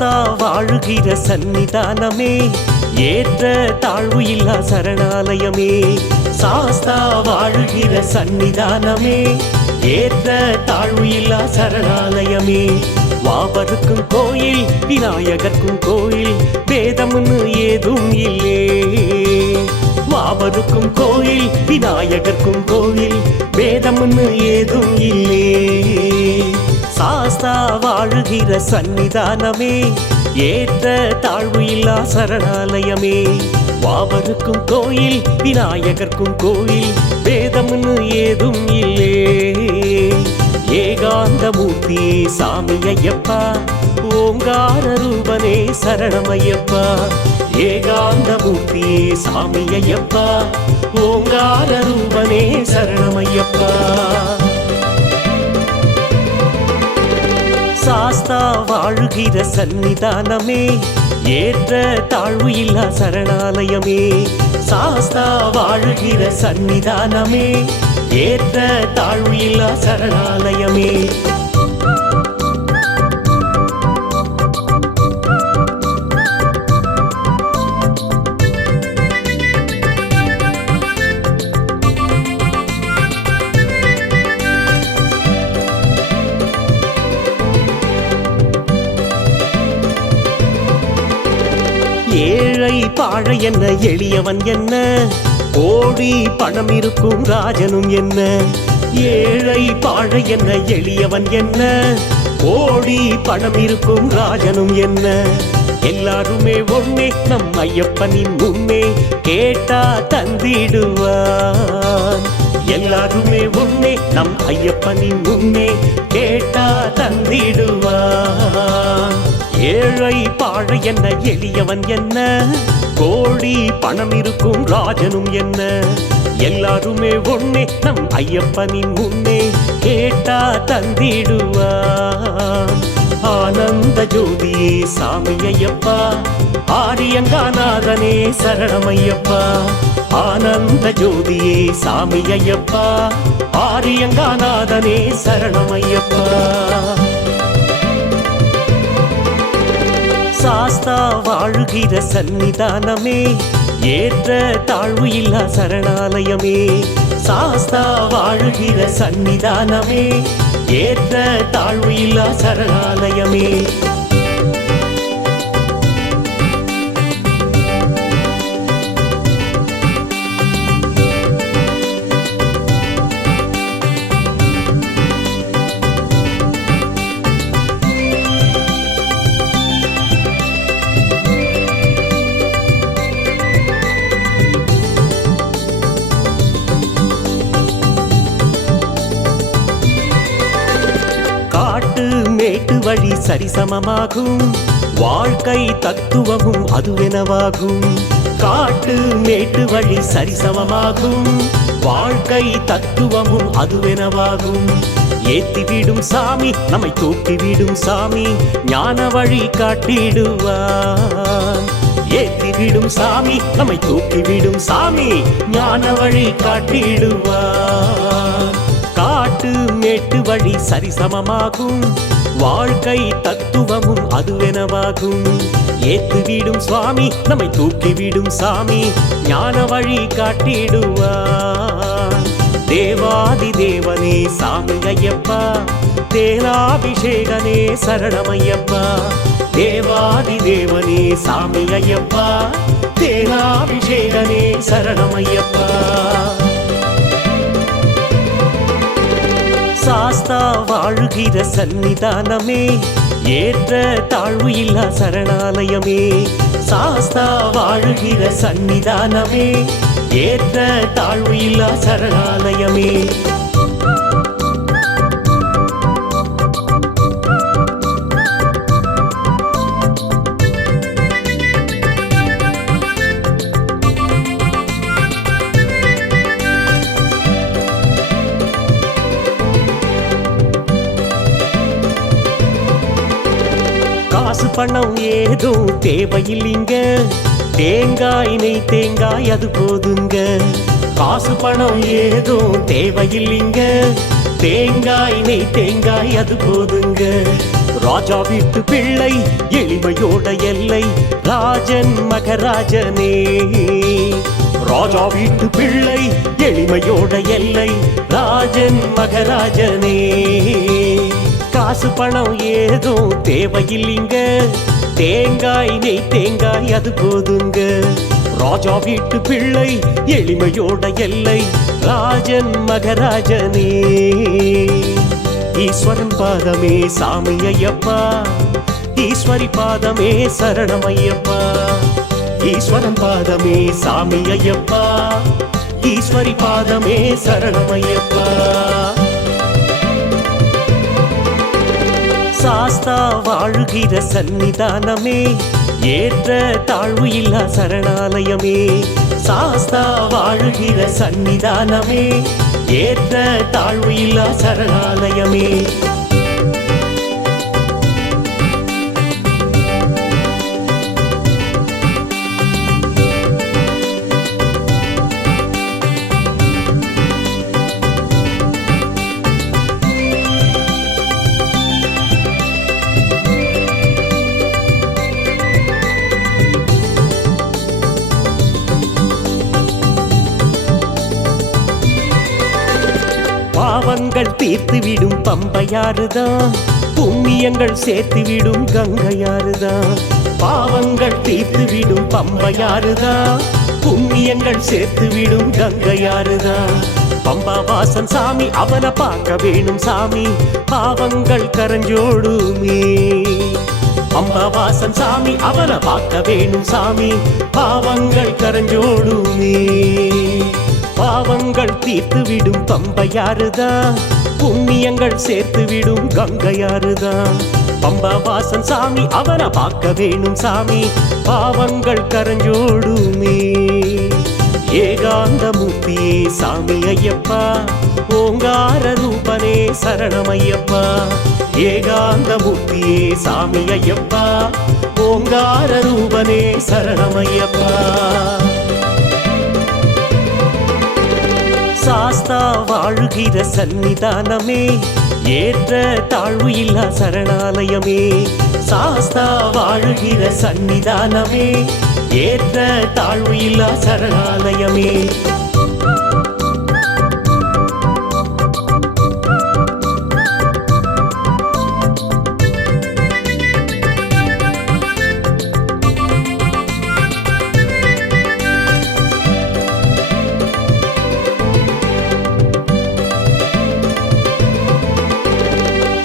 சாஸ்தா வாழுகிற சன்னிதானமே, ஏற்ற தாழ்வு இல்லா சரணாலயமே. சாஸ்தா வாழுகிற சன்னிதானமே, ஏற்ற தாழ்வு இல்லா சரணாலயமே. வாவருக்கும் கோயில், விநாயகர்க்கும் கோயில், வேதம்னு ஏதும் இல்லே. வாவருக்கும் கோயில், விநாயகர்க்கும் கோயில், வேதம்னு ஏதும் இல்லே. சாஸ்தா வாழுகிற சன்னிதானமே, ஏற்ற தாழ்வு இல்லா சரணாலயமே. வாவருக்கும் கோயில், விநாயகர்க்கும் கோயில், வேதம்னு ஏதும் இல்லே. ஏகாந்த மூர்த்தி சாமி ஐயப்பா, ஓங்கார ரூபனே சரணமையப்பா. ஏகாந்த மூர்த்தி சாமி ஐயப்பா, ஓங்கார ரூபனே சரணமையப்பா. சாஸ்தா வாழுகிற சன்னிதானமே, ஏற்ற தாழ்வு இல்லா சரணாலயமே. சாஸ்தா வாழுகிற சன்னிதானமே, ஏற்ற தாழ்வு இல்லா சரணாலயமே. ஏழை பாழை என்ன, எளியவன் என்ன, கோடி பணம் இருக்கும் ராஜனும் என்ன. ஏழை பாழை என்ன, எளியவன் என்ன, கோடி பணம் இருக்கும் ராஜனும் என்ன. எல்லாருமே ஒன்னே நம் ஐயப்பனின் முன்னே, கேட்டா தந்திடுவான். எல்லாருமே ஒன்னே நம் ஐயப்பனின் முன்னே, கேட்டா தந்திடுவான். ஏழை பாழை என்ன, எளியவன் என்ன, கோடி பணம் இருக்கும் ராஜனும் என்ன. எல்லாருமே ஒன்னே நம் ஐயப்பனின் முன்னே, கேட்டா தந்திடுவான். ஆனந்த ஜோதியே சாமி ஐயப்பா, ஆரியங்காநாதனே சரணமையப்பா. ஆனந்த ஜோதியே சாமி ஐயப்பா, ஆரியங்காநாதனே சரணமையப்பா. சாஸ்தா வாழுகிற சன்னிதானமே, ஏற்ற தாழ்வு இல்லா சரணாலயமே. சாஸ்தா வாழுகிற சன்னிதானமே, ஏற்ற தாழ்வு இல்லா சரணாலயமே. மேட்டு வழி சரிசமமாகும், வாழ்க்கை தத்துவமும் அதுவெனவாகும். காட்டு மேட்டு வழி சரிசமமாகும், வாழ்க்கை தத்துவமும் அதுவெனவாகும். ஏத்திவிடும் சாமி நம்மை தூக்கிவிடும் சாமி, ஞான வழி காட்டிடுவான். ஏத்திவிடும் சாமி நம்மை தூக்கிவிடும் சாமி, ஞான வழி காட்டிடுவான். காட்டு மேட்டு வழி சரிசமமாகும், வாழ்க்கை தத்துவமும் அதுவெனவாகும். ஏத்துவிடும் சுவாமி நம்மை தூக்கிவிடும் சாமி, ஞான வழி காட்டிடுவான். தேவாதி தேவனே சாமி ஐயப்பா, தேனாபிஷேகனே சரணமையப்பா. தேவாதி தேவனே சாமி ஐயப்பா, தேனாபிஷேகனே சரணமையப்பா. சாஸ்தா வாழுகிற சன்னிதானமே, ஏற்ற தாழ்வு இல்லா சரணாலயமே. சாஸ்தா வாழுகிற சன்னிதானமே, ஏற்ற தாழ்வு இல்லா சரணாலயமே. காசு பணம் ஏதோ தேவையில்லைங்க, தேங்காய் நெய் தேங்காய் அது போதுங்க. காசு பணம் ஏதோ தேவையில்லைங்க, தேங்காய் நெய் தேங்காய் அது போதுங்க. ராஜா வீட்டு பிள்ளை எளிமையோட எல்லை ராஜன் மகராஜனே. ராஜா வீட்டு பிள்ளை எளிமையோட எல்லை ராஜன் மகராஜனே. காசு பணம் ஏதும் தேவையில்லைங்க, தேங்காய் நெய் தேங்காய் அது போதுங்க. ராஜா வீட்டு பிள்ளை எளிமையோட எல்லை ராஜன் மகராஜனே. ஈஸ்வரன் பாதமே சாமி ஐயப்பா, ஈஸ்வரி பாதமே சரணமையப்பா. ஈஸ்வரன் பாதமே சாமி ஐயப்பா, ஈஸ்வரி பாதமே சரணமையப்பா. சாஸ்தா வாழுகிற சன்னிதானமே, ஏற்ற தாழ்வு இல்லா சரணாலயமே. சாஸ்தா வாழுகிற சன்னிதானமே, ஏற்ற தாழ்வு இல்லா சரணாலயமே. பாவங்கள் தீர்த்துவிடும் பம்பையாறுதான், புண்ணியங்கள் சேர்த்துவிடும் கங்கையாறுதான். பாவங்கள் தீர்த்துவிடும் பம்பையாறுதான், புண்ணியங்கள் சேர்த்துவிடும் கங்கையாறுதான். பம்பாவாசன் சாமி அவனை பார்க்க வேணும் சாமி, பாவங்கள் கரஞ்சோடுமே. பம்பாவாசன் சாமி அவனை பார்க்க வேணும் சாமி, பாவங்கள் கரஞ்சோடுமே. பாவங்கள் தீர்த்துவிடும் பம்பையாறுதான், புண்ணியங்கள் சேர்த்துவிடும் கங்கையாறுதான். பம்பாவாசன் சாமி அவனை பார்க்க வேணும் சாமி, பாவங்கள் கரஞ்சோடுமே. ஏகாந்தமூர்த்தியே சாமி ஐயப்பா, ஓங்கார ரூபனே சரணமையப்பா. ஏகாந்தமூர்த்தியே சாமி ஐயப்பா, ஓங்கார ரூபனே சரணமையப்பா. சாஸ்தா வாழுகிற சன்னிதானமே, ஏற்ற தாழ்வு இல்லா சரணாலயமே. சாஸ்தா வாழுகிற சன்னிதானமே, ஏற்ற தாழ்வு இல்லா சரணாலயமே.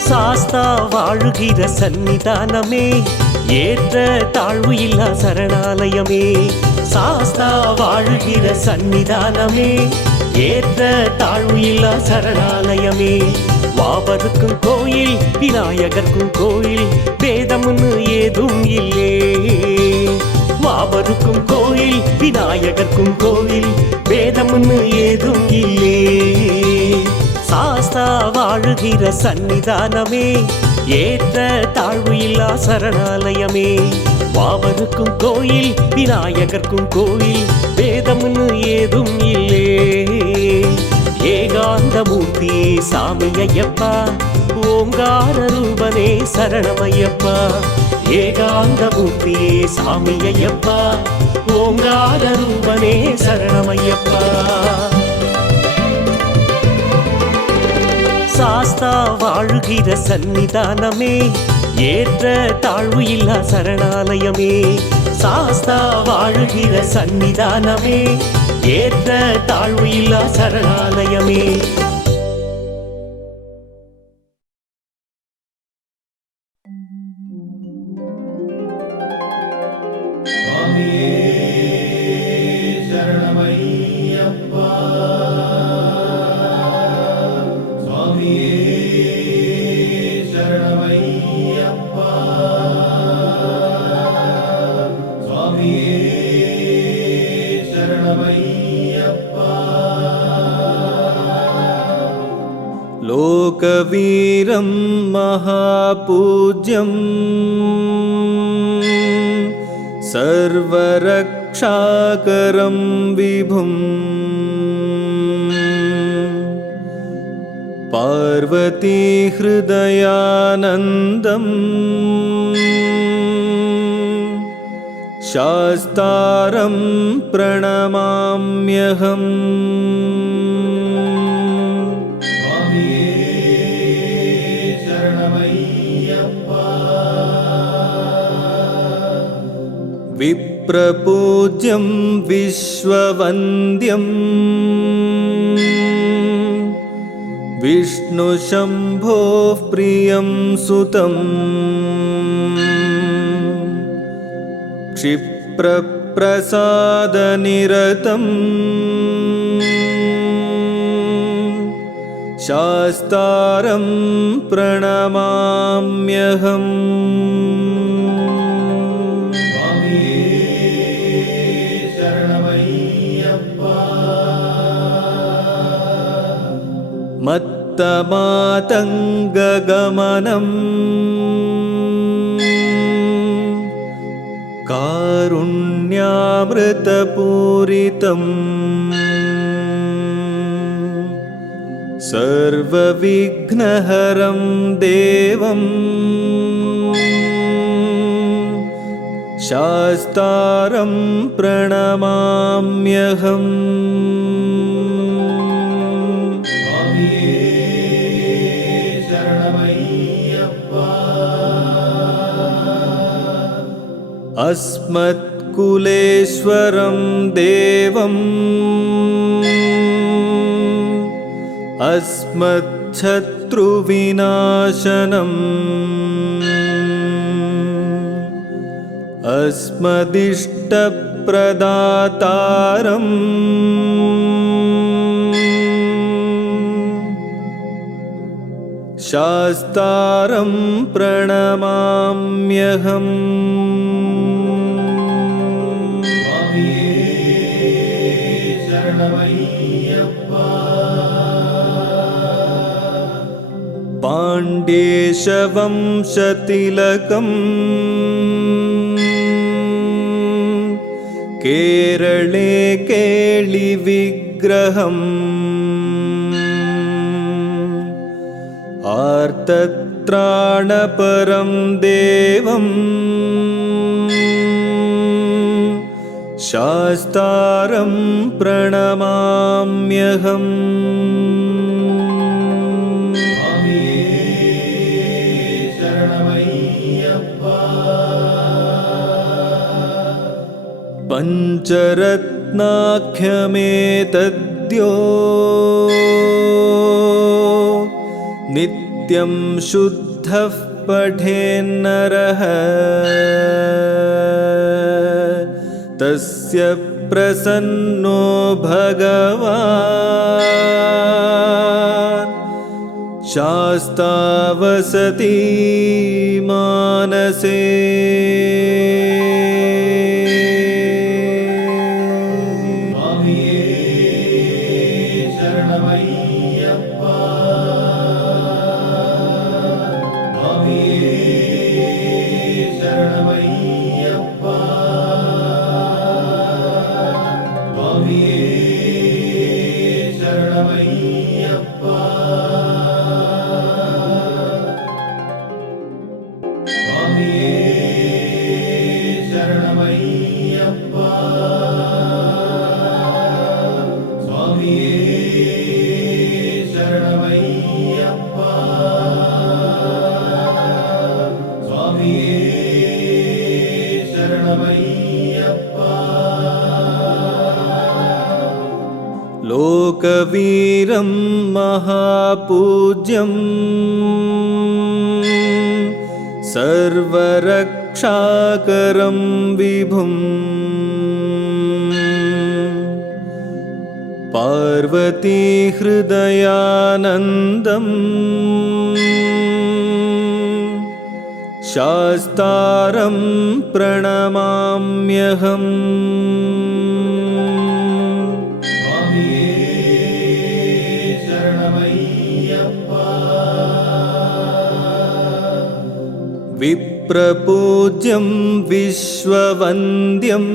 சாஸ்தா வாழுகிற சன்னிதானமே, ஏற்ற தாழ்வு இல்லா சரணாலயமே. சாஸ்தா வாழுகிற சன்னிதானமே, ஏற்ற தாழ்வு இல்லா சரணாலயமே. வாபருக்கும் கோயில் விநாயகர்க்கும் கோயில், வேதம்னு ஏதும் இல்லே. வாபருக்கும் கோயில் விநாயகர்க்கும் கோயில், வேதம்னு ஏதும் இல்லே. சாஸ்தா வாழுகிற சன்னிதானமே, ஏற்ற தாழ்வு இல்லா சரணாலயமே. வாவருக்கும் கோயில் விநாயகர்க்கும் கோயில், வேதம்னு ஏதும் இல்லே. ஏகாந்தமூர்த்தியே சாமி ஐயப்பா, ஓங்கார ரூபனே சரணமையப்பா. ஏகாந்தமூர்த்தியே சாமி ஐயப்பா, ஓங்கார ரூபனே சரணமையப்பா. சாஸ்தா வாழுகிற சன்னிதானமே, ஏற்ற தாழ்வு இல்லா சரணாலயமே. சாஸ்தா வாழுகிற சன்னிதானமே, ஏற்ற தாழ்வு இல்லா சரணாலயமே. लोकवीरं महापूज्यं सर्वरक्षाकरं विभुं पार्वती हृदयानन्दम् शास्तारं प्रणमाम्यहम्। विप्रपूज्यं विश्ववन्द्यम् विष्णुशम्भोः प्रियं सुतम् क्षिप्रप्रसादनिरतम् शास्तारं प्रणमाम्यहम्। मत्तमातङ्गगमनम् कारुण्यामृतपूरितम् सर्वविघ्नहरं देवं शास्तारं प्रणमाम्यहम्। अस्मत्कुलेश्वरं देवम् अस्मच्छत्रुविनाशनम् अस्मदिष्टप्रदातारम् शास्तारं प्रणमाम्यहम्। पाण्ड्येशवंशतिलकम् केरळे केळिविग्रहम् आर्तत्राणपरं देवम् शास्तारं प्रणमाम्यहम्। पञ्चरत्नाख्यमेतद्यो नित्यं शुद्धः पठेन्नरः तस्य प्रसन्नो भगवान् शास्ता वसति मानसे। लोकवीरं महापूज्यं सर्वरक्षाकरं विभुम् पार्वती हृदयानन्दम् शास्तारं प्रणमाम्यहम्। विप्रपूज्यं विश्ववन्द्यं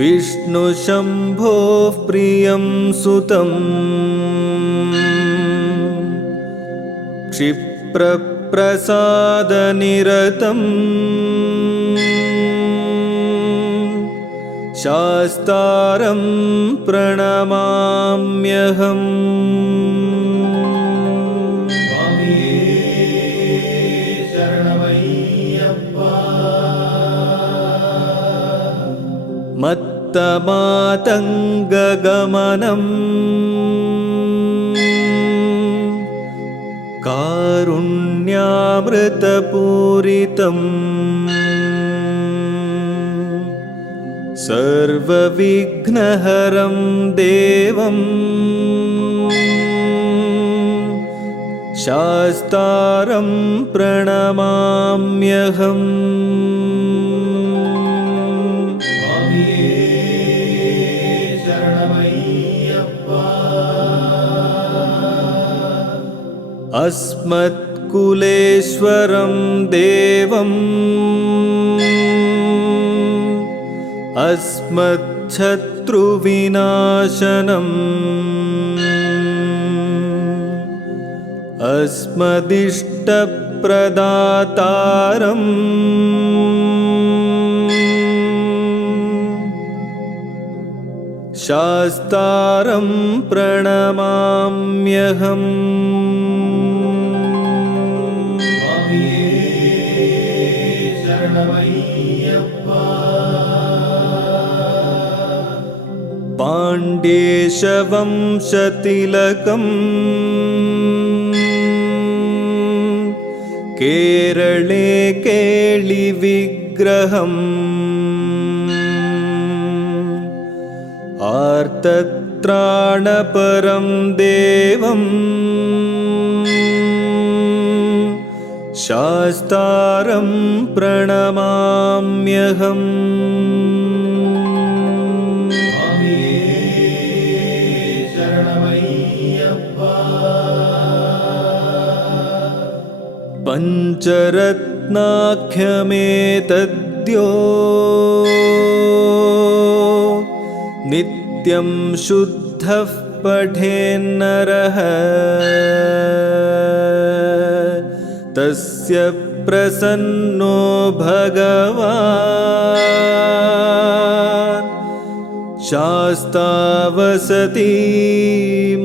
विष्णुशम्भोः प्रियं सुतं क्षिप्रप्रसादनिरतं शास्तारं प्रणमाम्यहम्। मत्तमातङ्गगमनं कारुण्यामृतपूरितं सर्वविघ्नहरं देवं शास्तारं प्रणमाम्यहम्। अस्मत्कुलेश्वरं देवम् अस्मच्छत्रुविनाशनम् अस्मदिष्टप्रदातारम् शास्तारं प्रणमाम्यहम्। पाण्ड्येशवंशतिलकम् केरळे केळिविग्रहम् आर्तत्राणपरं देवं शास्तारं प्रणमाम्यहम्। पञ्चरत्नाख्यमेतद्यो नित्यं शुद्धः पठेन्नरः तस्य प्रसन्नो भगवान् शास्ता वसति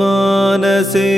मानसे।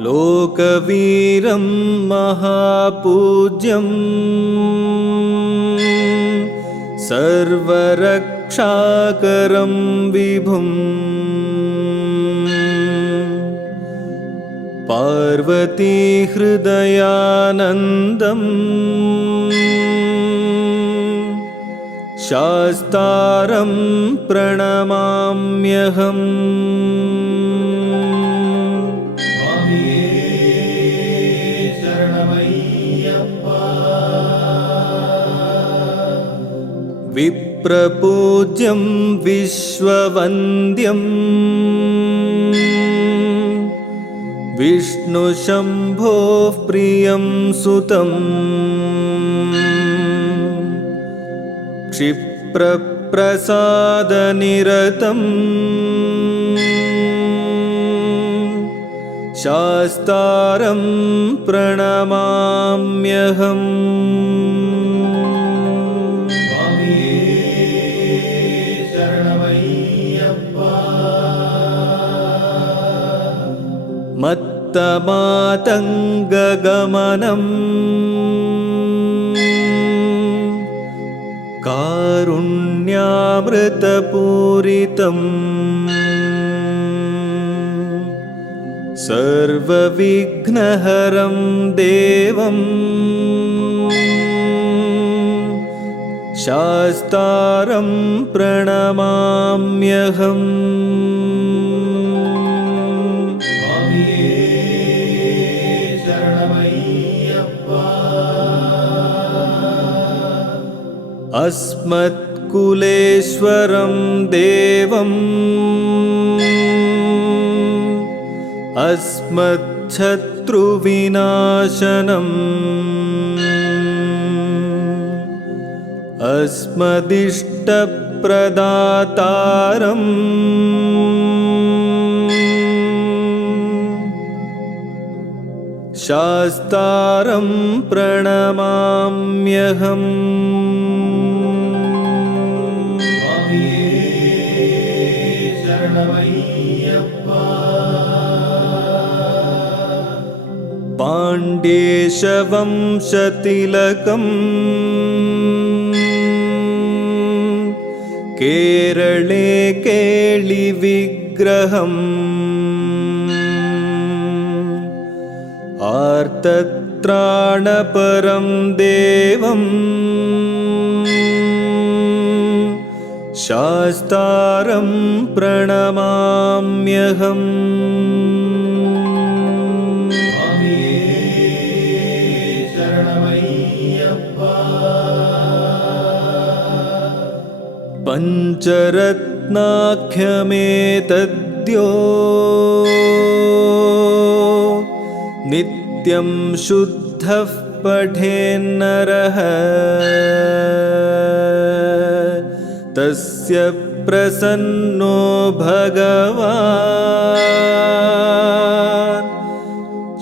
लोकवीरं महापूज्यं सर्वरक्षाकरं विभुं पार्वतीहृदयानन्दं शास्तारं प्रणमाम्यहम्। विप्रपूज्यं विश्ववन्द्यं विष्णुशम्भोः प्रियं सुतं क्षिप्रप्रसादनिरतं शास्तारं प्रणमाम्यहम्। मत्तमातङ्गगमनं कारुण्यामृतपूरितम् सर्वविघ्नहरं देवम् शास्तारं प्रणमाम्यहम्। अस्मत्कुलेश्वरं देवम् अस्मच्छत्रुविनाशनम् अस्मदिष्टप्रदातारम् शास्तारं प्रणमाम्यहम्। पाण्ड्येशवंशतिलकम् केरळे केळिविग्रहम् आर्तत्राणपरं देवम् शास्तारं प्रणमाम्यहम्। पञ्चरत्नाख्यमेतद्यो नित्यं शुद्धः पठेन्नरः तस्य प्रसन्नो भगवान्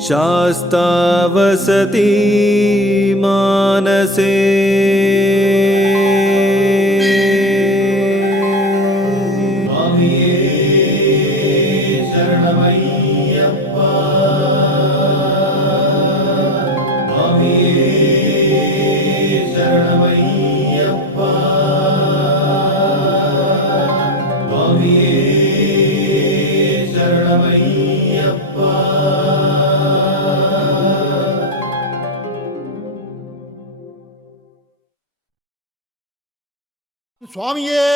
शास्ता वसति मानसे। சுவாமியே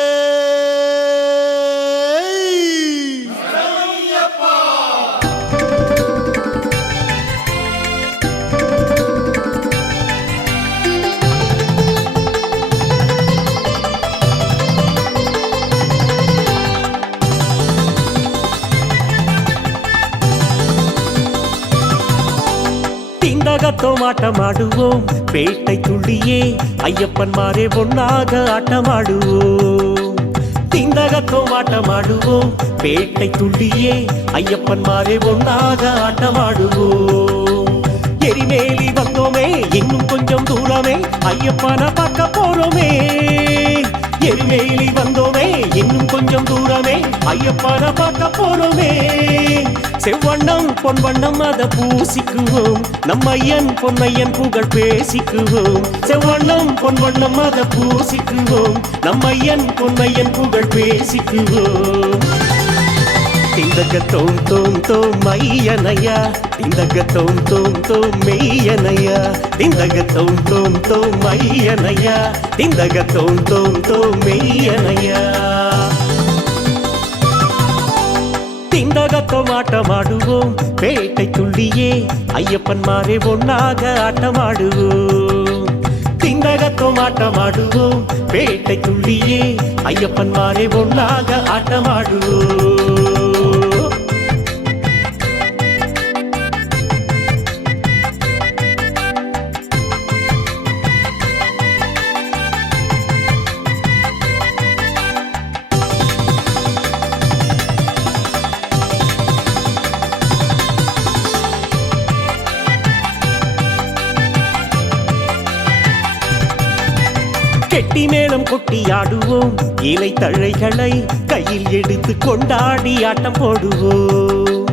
திண்டகத்தோம் ஆட்டமாடுவோம் பேட்டை துள்ளியே ஐயப்பன்மாரே ஒன்னாக ஆட்டமாடுவோம். திண்டகத்தோம் ஆட்டமாடுவோம் பேட்டை துள்ளியே ஐயப்பன்மாரே ஒன்னாக ஆட்டமாடுவோம். எரிமேலி வந்தோமே இன்னும் கொஞ்சம் தூரமே ஐயப்பனை பார்க்க போறோமே. எரிமேலி வந்தோமே இன்னும் கொஞ்சம் தூரமே ஐயப்பனை பார்க்க போறோமே. செவ்வண்ணம் பொன்வண்ணம் அத பூசிக்குவோம் நம்மையன் பொன்னையன் புகழ் பேசிக்குவோம். செவ்வண்ணம் பொன்வண்ணம் அத பூசிக்குவோம் நம்மையன் பொன்னையன் புகழ் பேசிக்குவோம். திண்டகத்தோம் தோம் தோம் மையனையா திண்டகத்தோம் தோம் தோம் மெய்யனையா திண்டகத்தோம் தோம் தோம் மையனையா திண்டகத்தோம் தோம் தோம் மெய்யனையா. திண்டகத்தோம் ஆட்டமாடுவோம் பேட்டை துள்ளியே ஐயப்பன்மாரே ஒன்னாக ஆட்டமாடுவோம். திண்டகத்தோம் ஆட்டமாடுவோம் பேட்டை துள்ளியே ஐயப்பன்மாரே ஒன்னாக ஆட்டமாடுவோம். கெட்டி மேளம் கொட்டி ஆடுவோம் இலை தழைகளை கையில் எடுத்து கொண்டாடி ஆட்டம் போடுவோம்.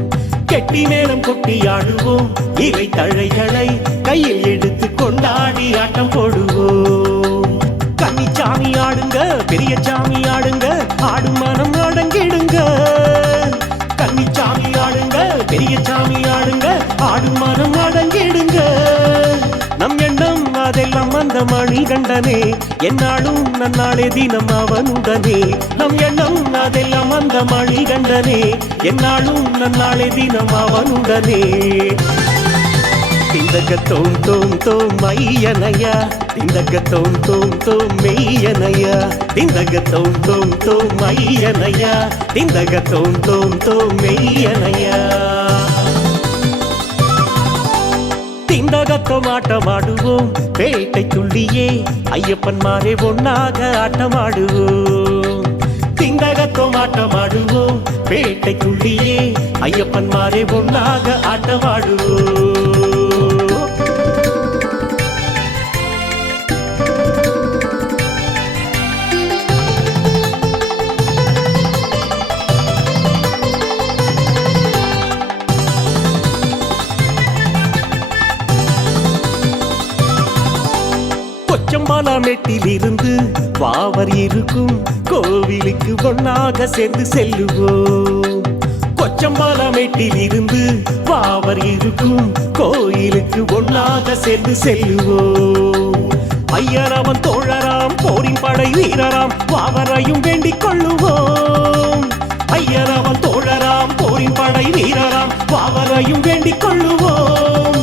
கெட்டி மேளம் கொட்டி ஆடுவோம் இலை தழைகளை கையில் எடுத்து கொண்டாடி ஆட்டம் போடுவோம். கன்னிச்சாமி ஆடுங்க பெரிய சாமி ஆடுங்க ஆடும் மனம் அடங்கிடுங்க கன்னிச்சாமி ஆடுங்க பெரிய சாமி ஆடுங்க ஆடும் மனம் அடங்கிடுங்க நம் எண்ணம் அதெல்லாம் அந்த மணிகண்டனே என்னாலும் நன்னாளே தினம் அவனுடனே நம் எண்ணம் அதெல்லாம் அந்த மணிகண்டனே என்னாலும் நன்னாளே தினம் அவனுடனே திந்தக தோம் தோம் தோம் மையனையா திந்தக தோம் தோம் தோம் மெய்யனையா திந்தக தோம் தோம் தோம் மையனையா திந்தக தோம் தோம் தோம் மெய்யனையா திந்தகத்தோம் ஆட்டமாடுவோம் பேட்டை துள்ளியே ஐயப்பன்மாரே ஒன்னாக ஆட்டமாடுவோம் திந்தகத்தோம் ஆட்டமாடுவோம் பேட்டை துள்ளியே ஐயப்பன்மாரே ஒன்னாக ஆட்டமாடுவோம் கொச்சம்பாலாமேட்டில் இருந்து வாவர் இருக்கும் கோவிலுக்கு ஒன்னாக சேர்ந்து செல்லுவோம் கொச்சம்பாலாமேட்டில் இருந்து வாவர் இருக்கும் கோயிலுக்கு ஒன்னாக சேர்ந்து செல்லுவோம் ஐயரவன் தோழராம் போரின் படை வீரராம் வாவரையும் வேண்டிக் கொள்ளுவோம் ஐயரவன் தோழராம் போரின் படை வீரராம் வாவரையும் வேண்டிக் கொள்ளுவோம்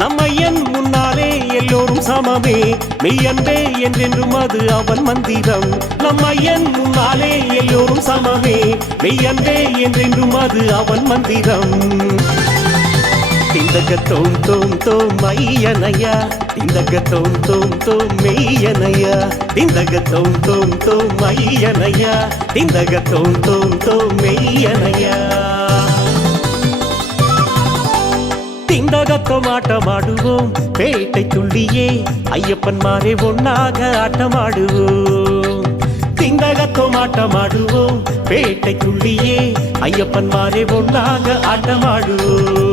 நம் ஐயன் முன்னாலே எல்லோரும் சமமே மெய்யன்பே என்றென்றும் அது அவன் மந்திரம் நம் ஐயன் முன்னாலே எல்லோரும் சமமே மெய்யன்பே என்றென்றும் அது அவன் மந்திரம் திந்தக தோம் தோம் தோம் மையனையா திந்தக தோம் தோம் தோம் மெய்யனையா திந்தக தோம் தோம் தோம் மையனையா திந்தக தோம் தோம் தோம் மெய்யனையா திந்தகத்தோம் ஆட்டமாடுவோம் பேட்டை துள்ளியே ஐயப்பன்மாரே ஒன்னாக ஆட்டமாடுவோம் திந்தகத்தோம் ஆட்டமாடுவோம் பேட்டை துள்ளியே ஐயப்பன்மாரே ஒன்னாக ஆட்டமாடுவோம்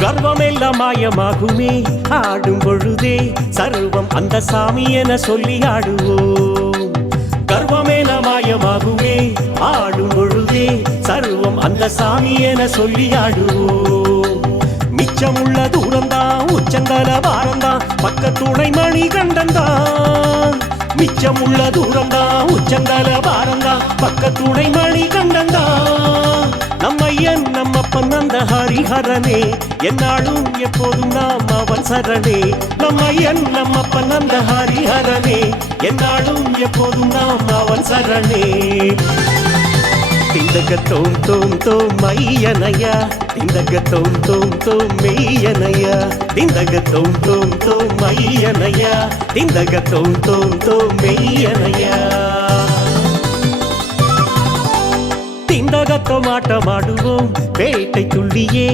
கர்வமெல்லாம் மாயமாகுமே ஆடும் பொழுதே சர்வம் அந்த சாமி என சொல்லி ஆடுவோம் கர்வமெல்லாம் மாயமாகுமே ஆடும் பொழுதே சர்வம் அந்த சாமி என சொல்லி ஆடுவோம் மிச்சமுள்ள தூரம்தான் உச்சந்தல வாரம்தான் பக்கத்துணை மணி கண்டந்தான் மிச்சமுள்ள தூரம்தான் உச்சந்தல வாரம்தான் பக்கத்துணை மணி கண்டந்தான் நம் ஐயன் நம்மப்பன் அந்த ஹரிஹரனே என்னாலும் எப்போதும் நாம் அவன் சரணே நம் ஐயன் நம்மப்பன் அந்த ஹரிஹரனே என்னாலும் எப்போதும் நாம் அவன் சரணே திந்தக தோம் தோம் தோம் மையனையா திந்தக தோம் தோம் தோம் மெய்யனையா திந்தக தோம் தோம் தோம் மையனையா திந்தக தோம் தோம் தோம் மெய்யனையா திந்தகத்தோம் ஆட்டமாடுவோம் பேட்டை துள்ளியே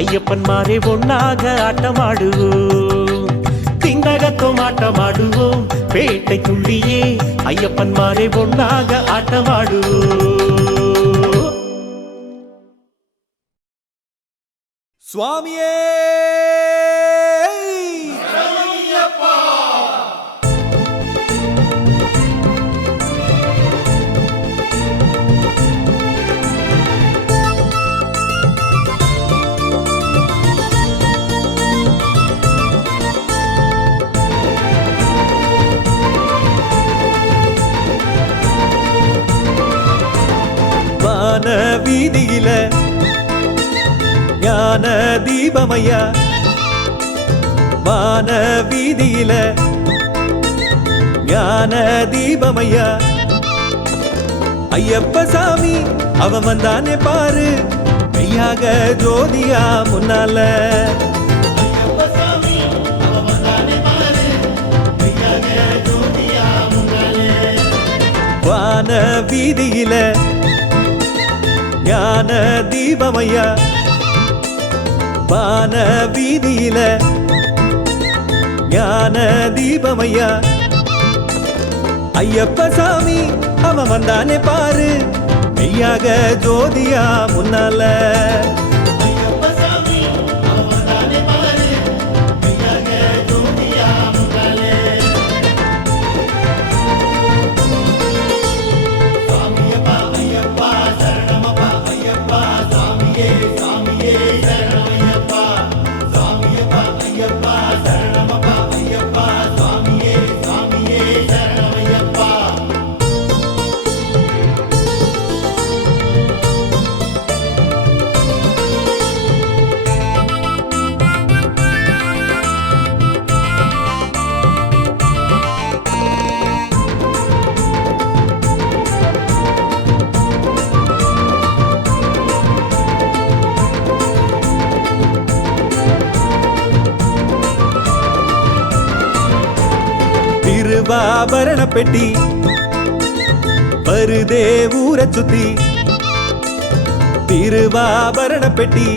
ஐயப்பன்மாரே ஒன்னாக ஆட்டமாடுவோம் திந்தகத்தோம் ஆட்டமாடுவோம் பேட்டை துள்ளியே ஐயப்பன்மாரே ஒன்னாக ஆட்டமாடுவோம் சுவாமியே வான வீதியில ஞான தீபமையா வான வீதியில ஞான தீபமையா ஐயப்ப சாமி அவன் வந்தானே பாரு மெய்யாக ஜோதியா முன்னால வான வீதியில ஞான வான தீபமையா வான வீதியில ஞான தீபமையா ஐயப்ப சாமி அவன் வந்தானே பாரு மெய்யாக ஜோதியா முன்னால திருவாபரண பெட்டி வருதே ஊரை சுத்தி திருவாபரண பெட்டி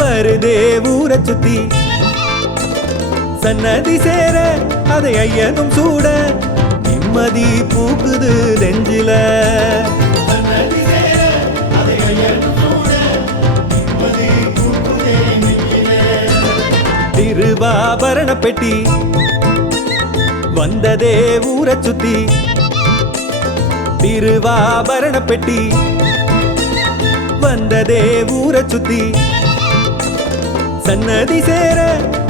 வருதே ஊரை சுத்தி சன்னதி சேர அதை ஐயனும் சூட நிம்மதி பூக்குது நெஞ்சில திருவாபரண பெட்டி வந்ததே ஊரை சுத்தி திருவாபரண பெட்டி வந்ததே ஊரை சுத்தி சன்னதி சேர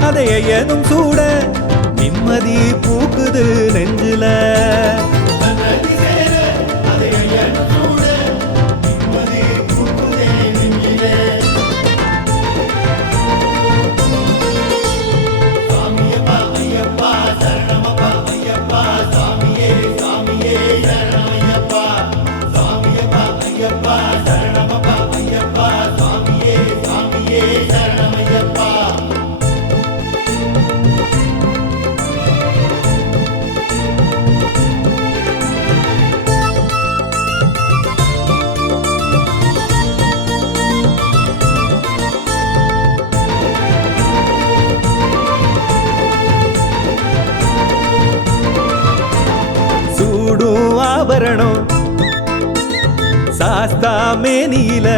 அதை ஐயனும் சூட நிம்மதி பூக்குது நெஞ்சில சூடும் ஆபரணம் சாஸ்தா மேனியில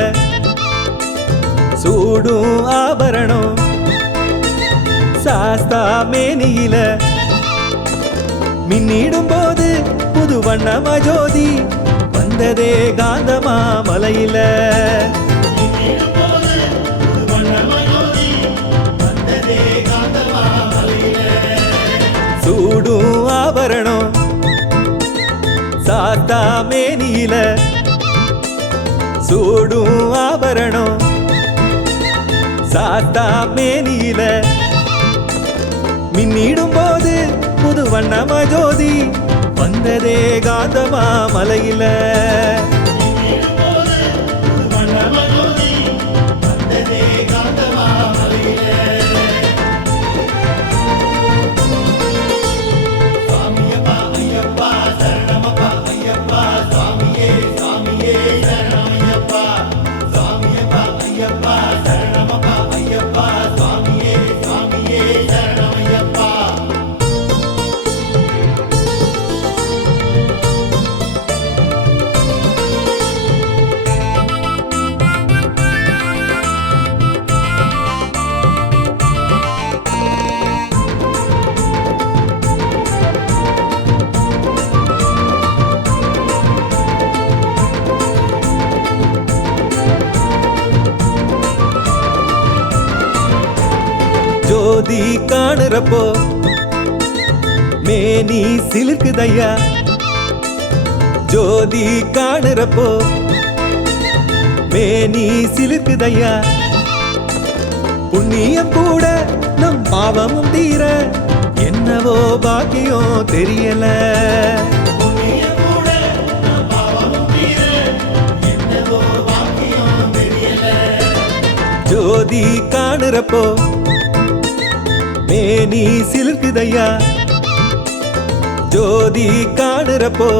சூடும் ஆபரணம் சாஸ்தா மேனியில மின்னிடும் போது புது வண்ணமா ஜோதி வந்ததே காந்தமா மலையில சூடும் ஆபரணம் சாஸ்தா மேனியில சூடும் ஆபரணம் சாஸ்தா மேனியில மின்னிடும் போது புது வண்ணமா ஜோதி வந்ததே காந்தமா மலையில ஜோதி காணுறப்போ மேனி சிலுக்குதையா ஜோதி காணுறப்போ மேனி சிலுக்குதையா புண்ணியம் கூட நம் பாவமும் தீர என்னவோ பாக்கியம் தெரியல ஜோதி காணுறப்போ மேனி சிலுக்குதையா ஜோதி காணுறப்போ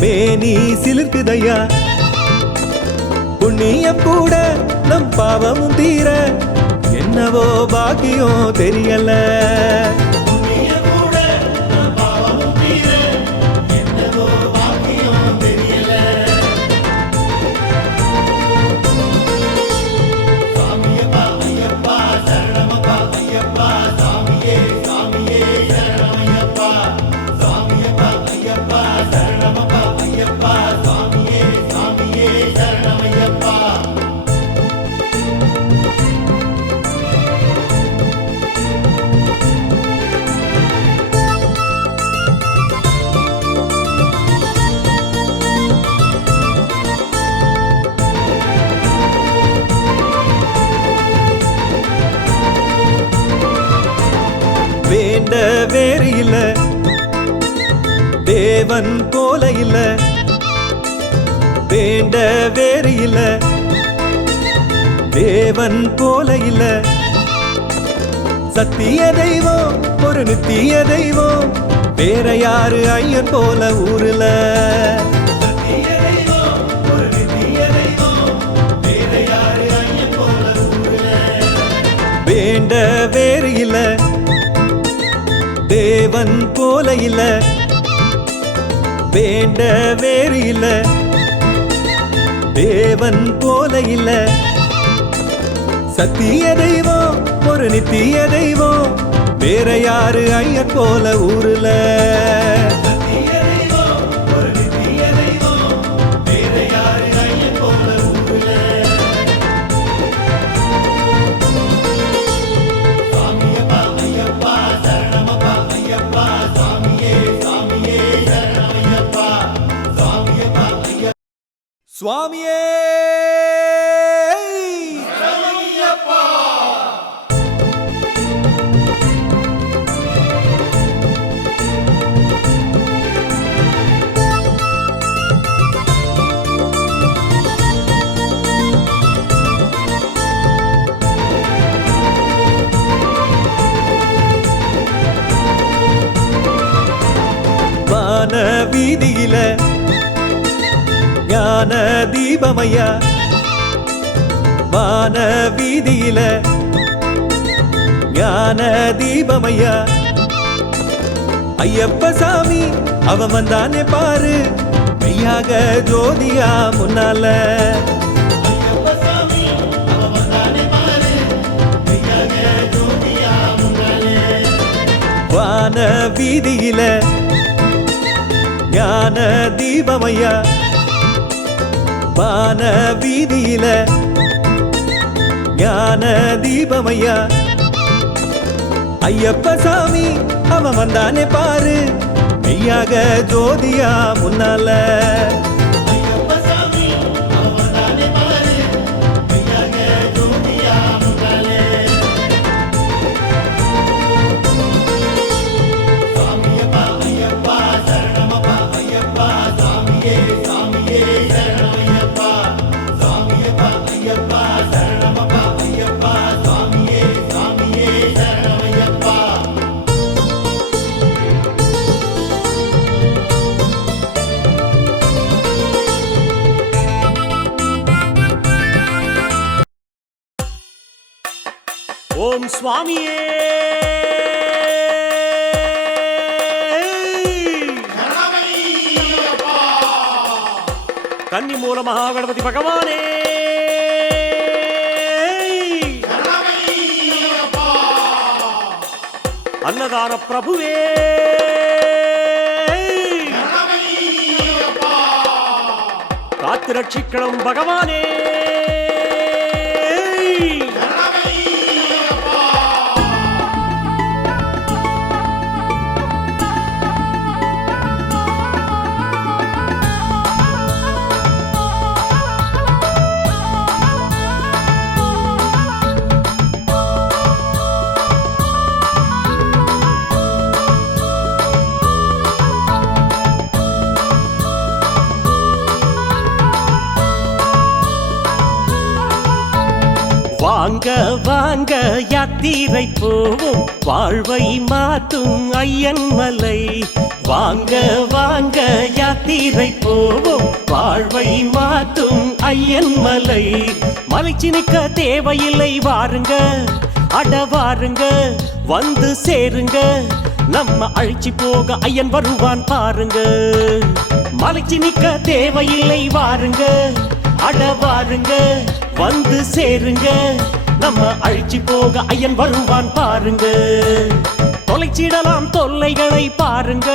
மேனி சிலுக்குதையா புண்ணியம் கூட நம் பாவமும் தீர என்னவோ பாக்கியம் தெரியல. வேண்ட வேறு இல்ல, தேவன் போல இல்ல. வேண்ட வேறு இல்ல, தேவன் போல இல்ல. சத்திய தெய்வம் ஒரு நித்திய தெய்வம், வேற யாரு ஐயன் போல ஊருல. வேண்ட வேறு இல்ல, தேவன் போல இல்ல. வேண்ட வேறு இல்ல, தேவன் போல இல்ல. சத்திய தெய்வம் ஒரு நித்திய தெய்வம், வேற யாரு ஐயன் போல ஊருல. சுவாமியே வான வீதியில ஞான தீபமையா. வான வீதியில ஞான தீபமையா. ஐயப்ப சாமி அவன் வந்தானே பாரு, மெய்யாக ஜோதியா முன்னால. வான வீதியில ஞான தீபமையா. வான வீதியில ஞான தீபமையா. ஐயப்ப சாமி அவன் வந்தானே பாரு, மெய்யாக ஜோதியா முன்னால. ஓம் சுவாமியே கன்னி மூல மகாகணபதி பகவானே அன்னதான பிரபுவே காத்து ரட்சிக்கணும் பகவானே. வாங்க வாங்க யாத்திரை போவோம், வாழ்வை மாற்றும் ஐயன் மலை. வாங்க வாங்க யாத்திரை போவோம், வாழ்வை மாற்றும் ஐயன் மலை. மலைச்சி நிற்க தேவையில்லை, வாருங்க அட வாருங்க, வந்து சேருங்க, நம்ம அழைச்சி போக ஐயன் வருவான் பாருங்க. மலைச்சி நிற்க தேவையில்லை, வாருங்க அட வாருங்க, வந்து சேருங்க, நம்ம அழைச்சி போக ஐயன் வருவான் பாருங்க. தொலைச்சிடலாம் தொல்லைகளை பாருங்க,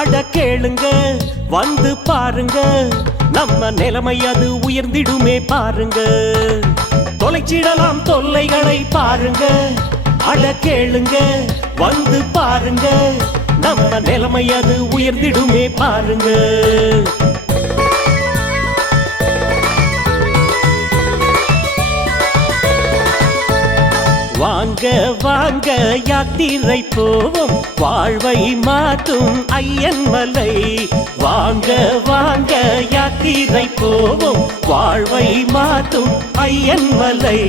அட கேளுங்க, வந்து பாருங்க, நம்ம நிலைமை அது உயர்ந்திடுமே பாருங்க. தொலைச்சிடலாம் தொல்லைகளை பாருங்க, அட கேளுங்க, வந்து பாருங்க, நம்ம நிலைமை அது உயர்ந்திடுமே பாருங்க. வாங்க வாங்க யாத்திரை போவோம், வாழ்வை மாற்றும் ஐயன் மலை. வாங்க வாங்க யாத்திரை போவோம், வாழ்வை மாற்றும் ஐயன் மலை.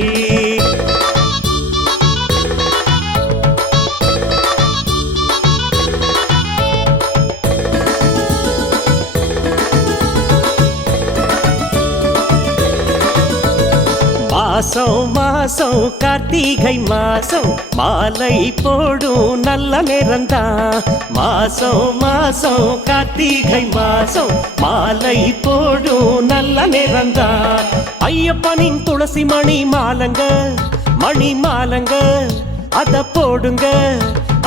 மாசம் மாசம் கார்த்திகை மாசம், மாலை போடும் நல்ல நேரம்தான். மாசம் மாசம் கார்த்திகை மாசம், மாலை போடும் நல்ல நேரம்தான். ஐயப்பனின் துளசி மணி மாலங்க, மணி மாலங்க, அத போடுங்க,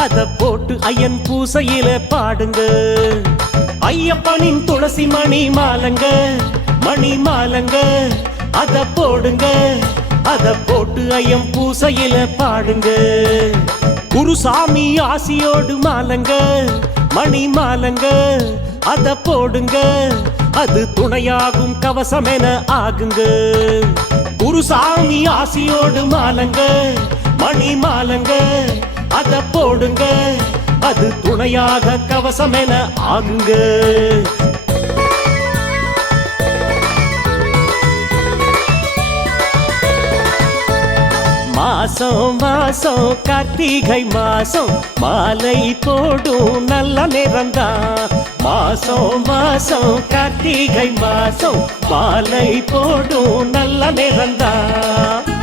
அத போட்டு ஐயன் பூசையில பாடுங்க. ஐயப்பனின் துளசி மணி மாலங்க, மணி மாலங்க, அத போடுங்க, அத போட்டு ஐயம் பூசையில பாடுங்க. குருசாமி ஆசியோடு மாலங்க, மணி மாலங்க, அத போடுங்க, அது துணையாகும் கவசம் என ஆகுங்க. குருசாமி ஆசியோடு மாலங்க, மணி மாலங்க, அத போடுங்க, அது துணையாக கவசம் என ஆகுங்க. மாசம் மாசம் கார்த்திகை மாசம், மாலை போடும் நல்ல நேரம்தான். மாசம் மாசம் கார்த்திகை மாசம், மாலை போடும் நல்ல நேரம்தான்.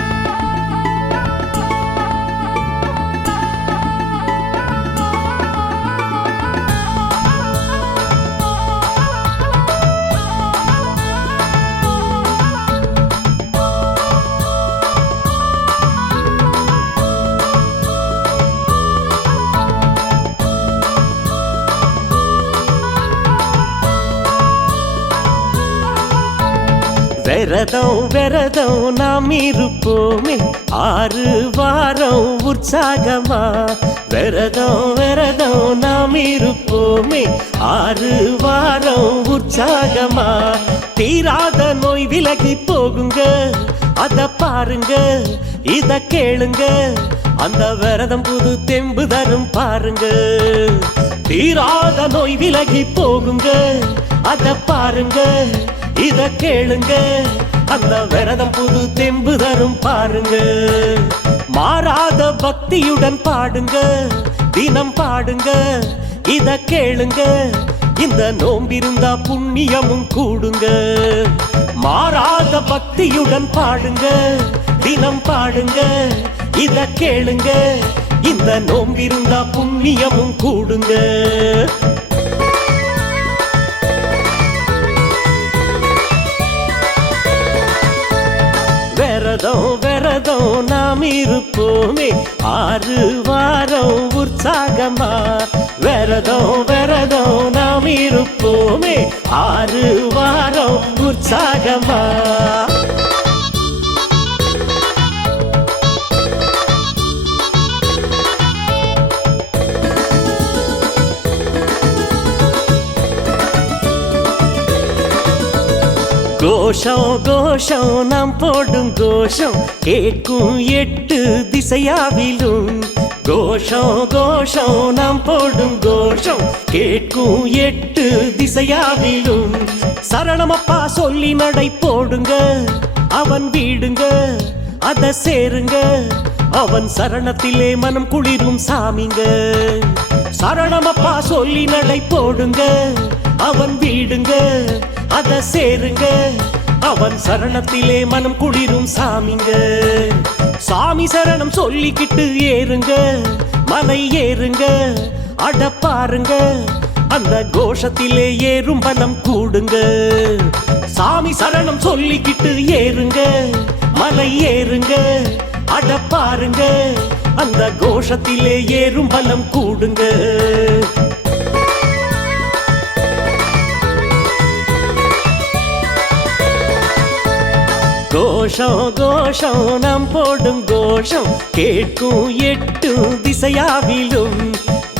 விரதம் விரதம் நாம் இருப்போமே, 6 வாரம் உற்சாகமா. விரதம் விரதம் நாம் இருப்போமே, 6 வாரம் உற்சாகமா. தீராத நோய் விலகி போகுங்க, அத பாருங்க, இத கேளுங்க, அந்த விரதம் புது தெம்பு தரும் பாருங்க. தீராத நோய் விலகி போகுங்க, அத பாருங்க, இத கேளுங்க, அந்த விரதம் புது தெம்பு தரும் பாருங்க. மாறாத பக்தியுடன் பாடுங்க, தினம் பாடுங்க, இத கேளுங்க, இந்த நோம்பிருந்தா புண்ணியமும் கூடுங்க. மாறாத பக்தியுடன் பாடுங்க, தினம் பாடுங்க, இத கேளுங்க, இந்த நோம்பிருந்தா புண்ணியமும் கூடுங்க. விரதம் விரதம் நாம் இருப்போமே, 6 வாரம் உற்சாகமா. விரதம் விரதம் நாம் இருப்போமே, 6 வாரம் உற்சாகமா. கோஷம் கோஷம் நாம் போடும் கோஷம், கேட்கும் 8 திசையாவிலும். கோஷம் கோஷம் நாம் போடும் கோஷம், கேட்கும் 8 திசையாவிலும். சரணமப்பா சொல்லி நடை போடுங்க, அவன் வீடுங்க, அத சேருங்க, அவன் சரணத்திலே மனம் குளிரும் சாமிங்க. சரணமப்பா சொல்லி நடை போடுங்க, அவன் வீடுங்க அத சேருங்க, அவன் சரணத்திலே மனம் குளிரும் சாமிங்க. சாமி சரணம் சொல்லிக்கிட்டு ஏறுங்க, மலை ஏறுங்க, அட பாருங்க அந்த கோஷத்திலே ஏறும் பலம் கூடுங்க. சாமி சரணம் சொல்லிக்கிட்டு ஏறுங்க, மலை ஏறுங்க, அட பாருங்க அந்த கோஷத்திலே ஏறும் பலம் கூடுங்க. கோஷம் கோஷம் நாம் போடும் கோஷம் கேட்கும் 8 திசையாவிலும்.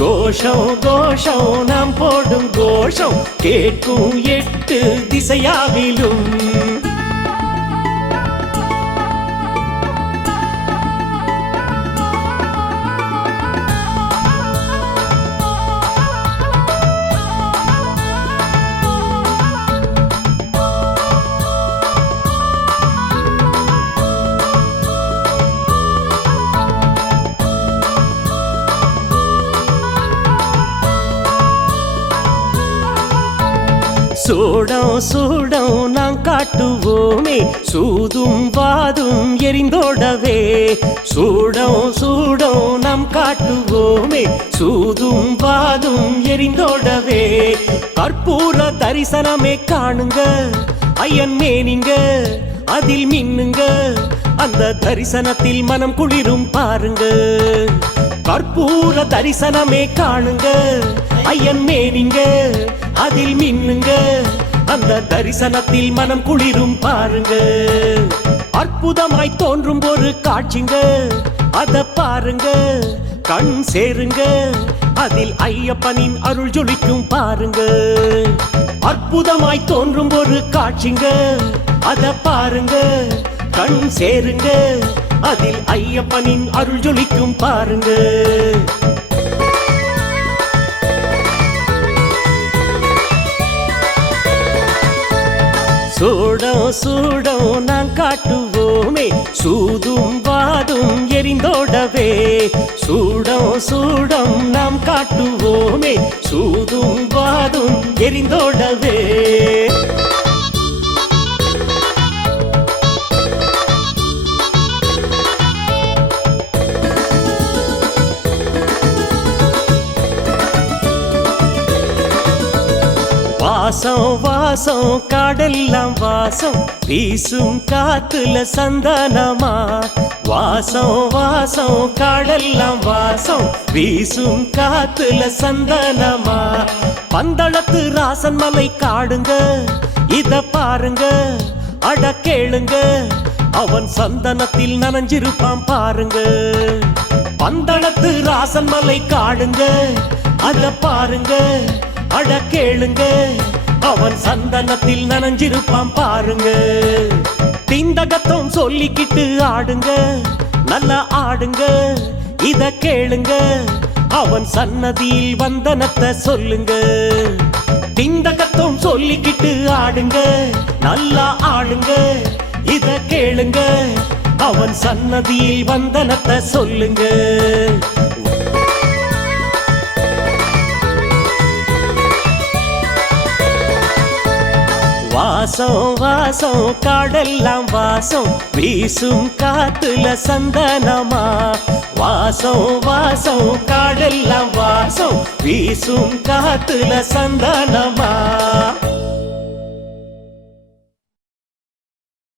கோஷம் கோஷம் நாம் போடும் கோஷம் கேட்கும் 8 திசையாவிலும். சூடம் சூடம் நாம் காட்டுவோமே, சூதும் வாதும் எரிந்தோடவே. சூடம் சூடம் நாம் காட்டுவோமே, சூதும் வாதும் எரிந்தோடவே. கற்பூர தரிசனமே காணுங்க, ஐயன் மேனிங்க அதில் மின்னுங்க, அந்த தரிசனத்தில் மனம் குளிரும் பாருங்க. கற்பூர தரிசனமே காணுங்க, ஐயன் மேனிங்க அதில் மின்னுங்க, அந்த தரிசனத்தில் மனம் குளிரும் பாருங்க. அற்புதமாய் தோன்றும் ஒரு காட்சிங்க, அத பாருங்க கண் சேருங்க, அதில் ஐயப்பனின் அருள் ஜொலிக்கும் பாருங்க. அற்புதமாய் தோன்றும் ஒரு காட்சிங்க, அத பாருங்க கண் சேருங்க, அதில் ஐயப்பனின் அருள் ஜொலிக்கும் பாருங்க. சூடம் சூடம் நான் காட்டுவோமே, சூதும் வாதும் எரிந்தோடவே. சூடம் சூடம் நாம் காட்டுவோமே, சூதும் வாதும் எரிந்தோடவே. வாசம் வாசம் காடெல்லாம் வாசம் வீசும் காத்துல சந்தானமா. வாசம் வாசம் காடெல்லாம் வாசம் வீசும் காத்துல சந்தானமா. பந்தளத்து ராசன் மலை காடுங்க, இத பாருங்க அட கேளுங்க, அவன் சந்தனத்தில் நனைஞ்சிருப்பான் பாருங்க. பந்தளத்து ராசன் மலை காடுங்க, அத பாருங்க அட கேளுங்க, அவன் சந்தனத்தில் நனைஞ்சிருப்பான் பாருங்க. திண்டகத்தம் சொல்லிக்கிட்டு ஆடுங்க, நல்லா ஆடுங்க, இத கேளுங்க, அவன் சன்னதியில் வந்தனத்தை சொல்லுங்க. திண்டகத்தம் சொல்லிக்கிட்டு ஆடுங்க, நல்லா ஆடுங்க, இத கேளுங்க, அவன் சன்னதியில் வந்தனத்தை சொல்லுங்க. வாசம் வாசம் காடெல்லாம் வாசம் வீசும் காத்துல சந்தனமா. வாசம் வாசம் காடெல்லாம் வாசம் வீசும் காத்துல சந்தனமா.